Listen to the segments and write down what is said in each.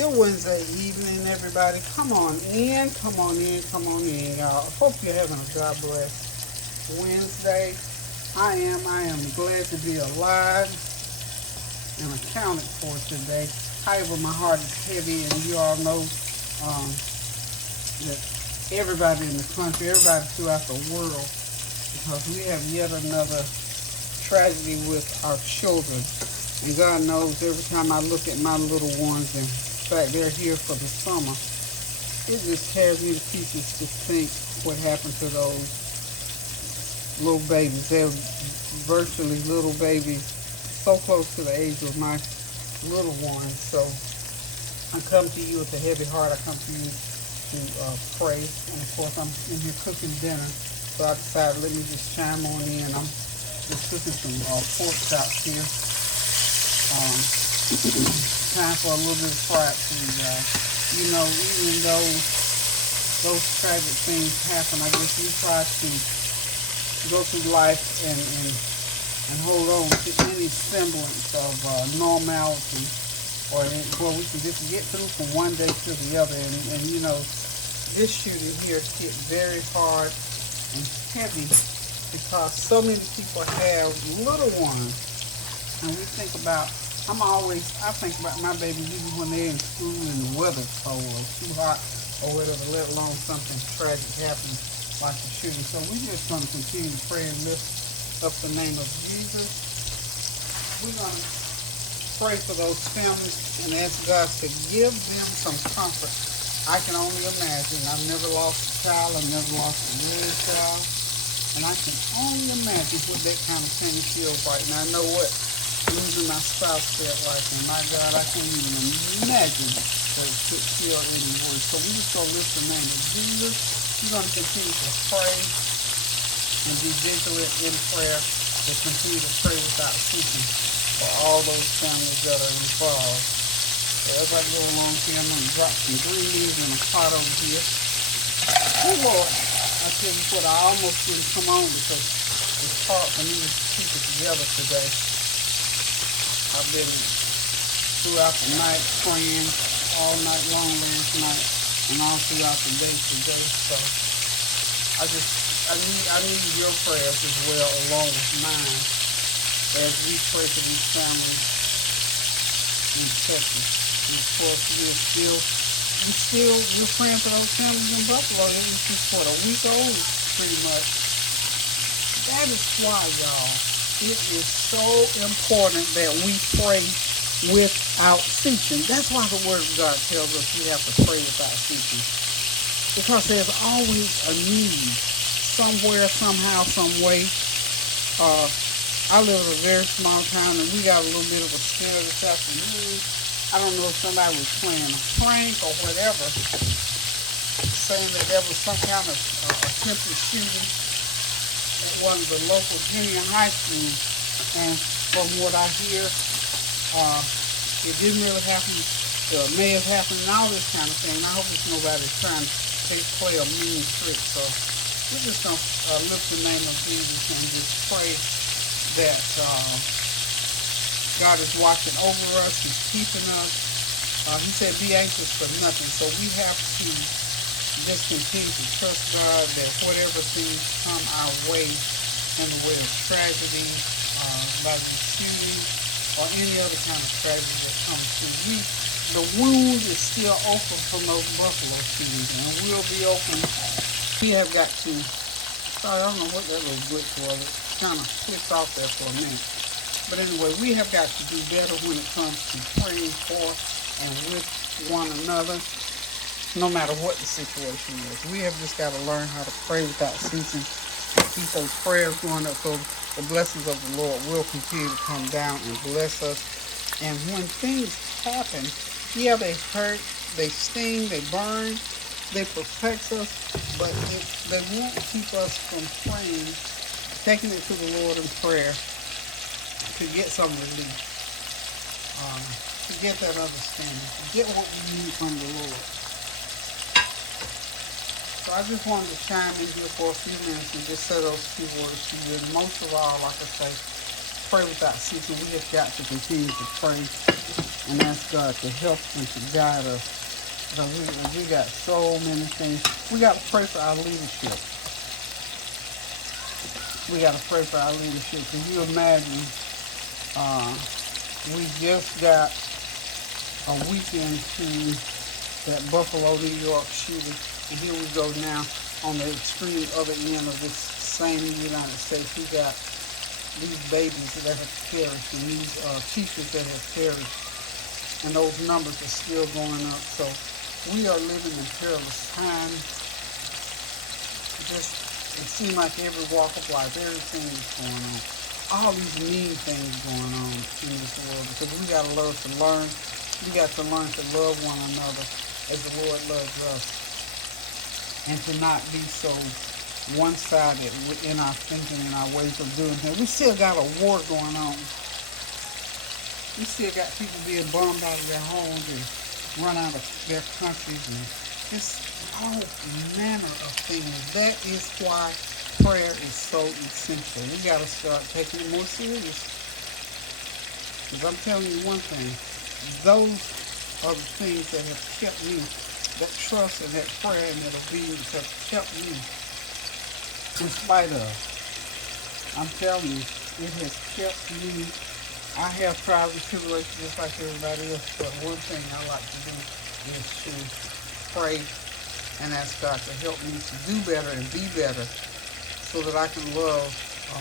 Good Wednesday evening, everybody. Come on in, come on in, come on in, y'all. Hope you're having a God bless Wednesday. I am glad to be alive and accounted for today. However, my heart is heavy, and you all know um, that everybody in the country, everybody throughout the world, because we have yet another tragedy with our children. And God knows every time I look at my little ones, and in fact they're here for the summer, it just tears me to pieces to think what happened to those little babies. They're virtually little babies, so close to the age of my little ones. So I come to you with a heavy heart. I come to you to pray. And of course, I'm in here cooking dinner. So I decided, let me just chime on in. I'm just cooking some pork chops here. Time for a little bit of fried food, guys. You know, even though those tragic things happen, I guess we try to go through life and hold on to any semblance of normality, or where we can just get through from one day to the other. And you know, this shooting here hit very hard and heavy because so many people have little ones. And we think about, I think about my babies even when they're in school and the weather's cold or too hot or whatever, let alone something tragic happens like the shooting. So we're just going to continue to pray and lift up the name of Jesus. We're going to pray for those families and ask God to give them some comfort. I can only imagine. I've never lost a child. I've never lost a grandchild. And I can only imagine what that kind of pain feels like. Now I know what losing my spouse felt like. And my God, I can't even imagine that it could feel any worse. So we just go lift the name of Jesus. We're going to continue to pray and be vigilant in prayer, to continue to pray without ceasing for all those families that are involved. So as I go along here, I'm going to drop some green beans in a pot over here. Oh Lord, I tell you what, I almost didn't come on because it's hard for me to keep it together today. I've been throughout the night praying all night long last night and all throughout the day today. So I need your prayers as well, along with mine, as we pray for these families in Texas. And of course, we're praying for those families in Buffalo. It was just what, a week old, pretty much. That is why, y'all, it is so important that we pray without ceasing. That's why the Word of God tells us we have to pray without ceasing. Because there's always a need somewhere, somehow, some way. I live in a very small town, and we got a little bit of a scare this afternoon. I don't know if somebody was playing a prank or whatever, saying that there was some kind of attempted shooting at one of the local junior high schools. And from what I hear, it didn't really happen. It may have happened and all this kind of thing. And I hope it's nobody trying to play a mean trick. So we're just going to lift the name of Jesus and just pray that God is watching over us. He's keeping us. He said, be anxious for nothing. So we have to just continue to trust God that whatever things come our way in the way of tragedy, like the shooting, or any other kind of tragedy that comes through, the wound is still open from those buffalo shootings, and will be open. We have got to, sorry, I don't know what that little glitch was. It kind of flipped off there for a minute. But anyway, we have got to do better when it comes to praying for and with one another, no matter what the situation is. We have just got to learn how to pray without ceasing, keep those prayers going up so the blessings of the Lord will continue to come down and bless us. And when things happen, yeah, they hurt, they sting, they burn, they perplex us, but they won't keep us from praying, taking it to the Lord in prayer to get some relief, to get that understanding, to get what we need from the Lord. So I just wanted to chime in here for a few minutes and just say those few words to you. And most of all, like I say, pray without ceasing. We have got to continue to pray and ask God to help and to guide us. Because we got so many things. We got to pray for our leadership. We got to pray for our leadership. Can you imagine? We just got a weekend to that Buffalo, New York shooting, and here we go now on the extreme other end of this same United States. We got these babies that have perished and these teachers that have perished, and those numbers are still going up. So we are living in perilous times. It seems like every walk of life, everything is going on. All these mean things going on in this world, because we got to learn to learn. We got to learn to love one another as the Lord loves us, and to not be so one-sided in our thinking and our ways of doing things. We still got a war going on. We still got people being bummed out of their homes and run out of their countries, and just all manner of things. That is why prayer is so essential. We got to start taking it more serious. Because I'm telling you one thing, those are the things that have kept me, that trust and that prayer and that obedience have kept me in spite of. I'm telling you, it has kept me. I have trials and tribulations just like everybody else, but one thing I like to do is to pray and ask God to help me to do better and be better, so that I can love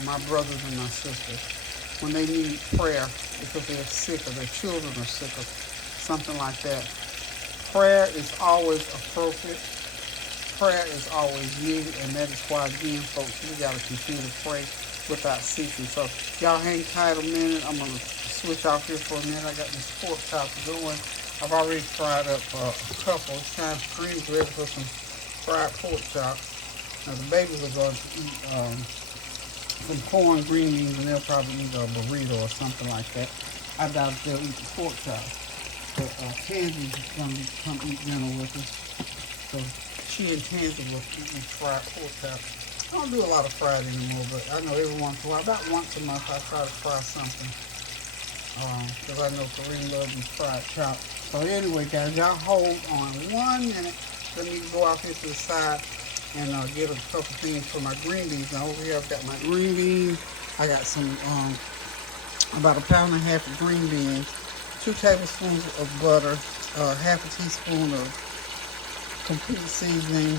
my brothers and my sisters when they need prayer because they're sick or their children are sick or something like that. Prayer is always appropriate. Prayer is always needed, and that is why, again, folks, we got to continue to pray without ceasing. So y'all hang tight a minute. I'm going to switch off here for a minute. I got these pork chops going. I've already fried up a couple. It's time for greens ready for some fried pork chops. Now the babies are going to eat some corn, green beans, and they'll probably eat a burrito or something like that. I doubt if they'll eat the pork chops. But Tansy's going to come eat dinner with us. So she and Tansy will eat these fried pork chops. I don't do a lot of fried anymore, but I know every once in a while, about once a month, I try to fry something. Because I know Kareem loves these fried chops. So anyway, guys, y'all hold on 1 minute. Let me go out here to the side and get a couple things for my green beans. Now over here I've got my green beans. I got some about 1.5 pounds of green beans, 2 tablespoons of butter, half a teaspoon of complete seasoning,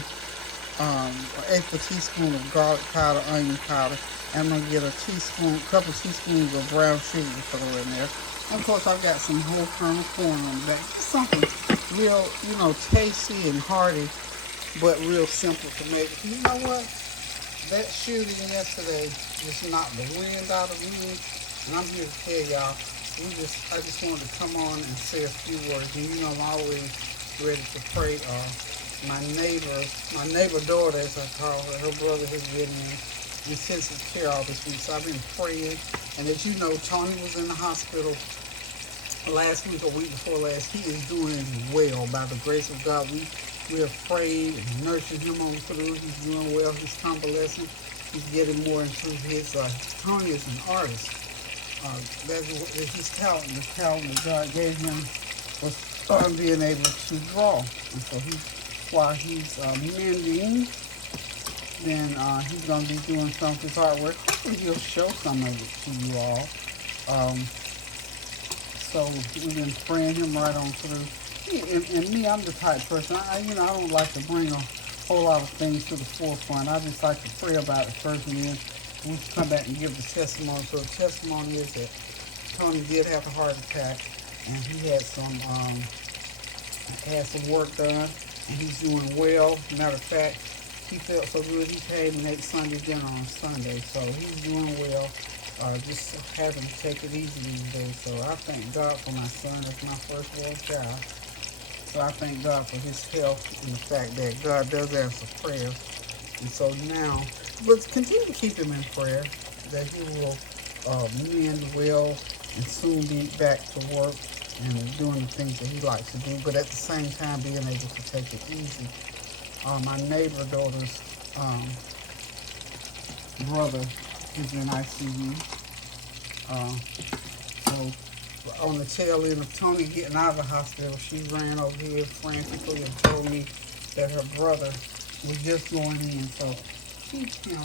an eighth of a teaspoon of garlic powder, onion powder, and I'm gonna get a couple teaspoons of brown sugar to throw in there. And of course I've got some whole kernel corn on the back. Just something real, tasty and hearty, but real simple to make. You know what? That shooting yesterday just knocked the wind out of me, and I'm here to tell y'all, I just wanted to come on and say a few words. And I'm always ready to pray. My neighbor daughter, as I call her brother has been in intensive care all this week, so I've been praying. And as you know, Tony was in the hospital last week or week before last. He is doing well by the grace of God. We have prayed and nurtured him on through. He's doing well. He's convalescent. He's getting more into his, Tony is an artist. That's his talent. The talent that God gave him was being able to draw. And so while he's mending, then he's going to be doing some of his artwork. Hopefully he'll show some of it to you all. So we've been praying him right on through. And me, I'm the type person, I don't like to bring a whole lot of things to the forefront. I just like to pray about it first, and then we come back and give the testimony. So the testimony is that Tony did have a heart attack, and he had some work done, and he's doing well. Matter of fact, he felt so good he came and ate Sunday dinner on Sunday, so he's doing well. Just having to take it easy these days. So I thank God for my son. That's my firstborn child. So I thank God for his health and the fact that God does answer prayer. And so now, but continue to keep him in prayer, that he will mend well and soon be back to work and doing the things that he likes to do, but at the same time being able to take it easy. My neighbor daughter's brother is in ICU. So on the tail end of Tony getting out of the hospital, she ran over here frantically and told me that her brother was just going in. So keep him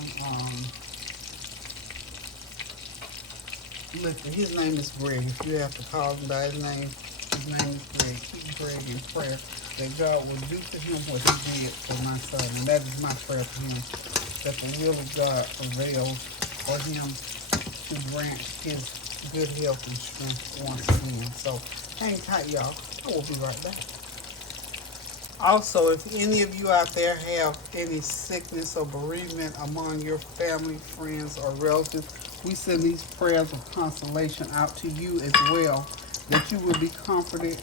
lifted. His name is Greg. If you have to call him by his name is Greg. Keep Greg in prayer that God will do for him what he did for my son. And that is my prayer for him, that the will of God prevails for him to grant his good health and strength once again. So hang tight, y'all. I will be right back. Also, if any of you out there have any sickness or bereavement among your family, friends, or relatives, we send these prayers of consolation out to you as well, that you will be comforted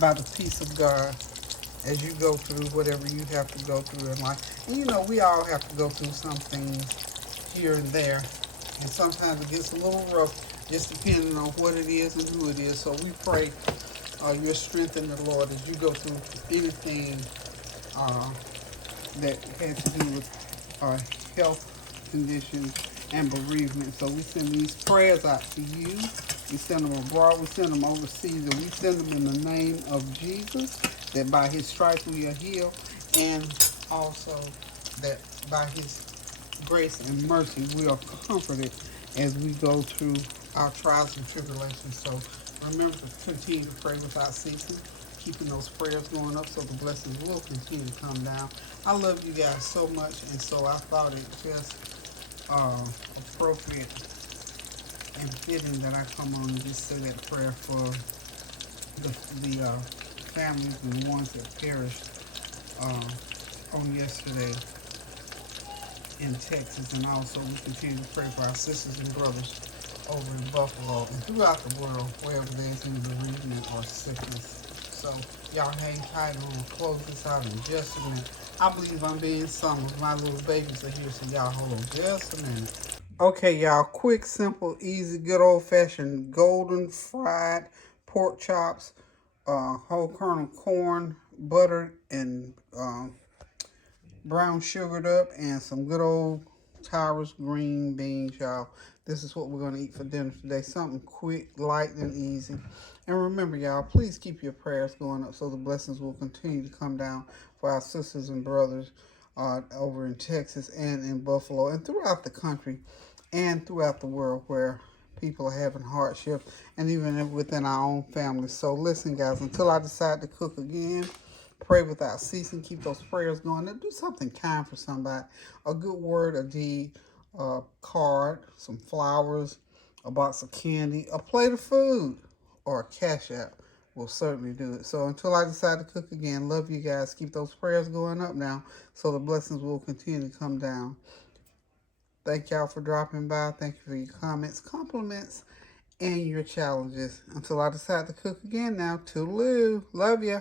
by the peace of God as you go through whatever you have to go through in life. And you know, we all have to go through some things here and there, and sometimes it gets a little rough, just depending on what it is and who it is. So we pray your strength in the Lord as you go through anything that has to do with health conditions and bereavement. So we send these prayers out to you. We send them abroad. We send them overseas. And we send them in the name of Jesus, that by his stripes we are healed. And also that by his grace and mercy we are comforted as we go through our trials and tribulations. So remember to continue to pray without ceasing, keeping those prayers going up so the blessings will continue to come down. I love you guys so much, and so I thought it just appropriate and fitting that I come on and just say that prayer for the families and ones that perished on yesterday in Texas, and also we continue to pray for our sisters and brothers over in Buffalo and throughout the world wherever there's any bereavement or sickness. So y'all hang tight, and we'll close this out in just a minute. I believe I'm being summoned. My little babies are here, so y'all hold on just a minute. Okay, y'all, quick, simple, easy, good old-fashioned golden fried pork chops, whole kernel corn, butter, and brown sugared up, and some good old Savory Green Beans, y'all. This is what we're going to eat for dinner today. Something quick, light, and easy. And remember, y'all, please keep your prayers going up so the blessings will continue to come down for our sisters and brothers over in Texas and in Buffalo and throughout the country and throughout the world where people are having hardship, and even within our own families. So listen, guys, until I decide to cook again, pray without ceasing. Keep those prayers going. And do something kind for somebody. A good word, a deed, a card, some flowers, a box of candy, a plate of food, or a cash app will certainly do it. So until I decide to cook again, love you guys. Keep those prayers going up now so the blessings will continue to come down. Thank y'all for dropping by. Thank you for your comments, compliments, and your challenges. Until I decide to cook again now, toodaloo. Love ya.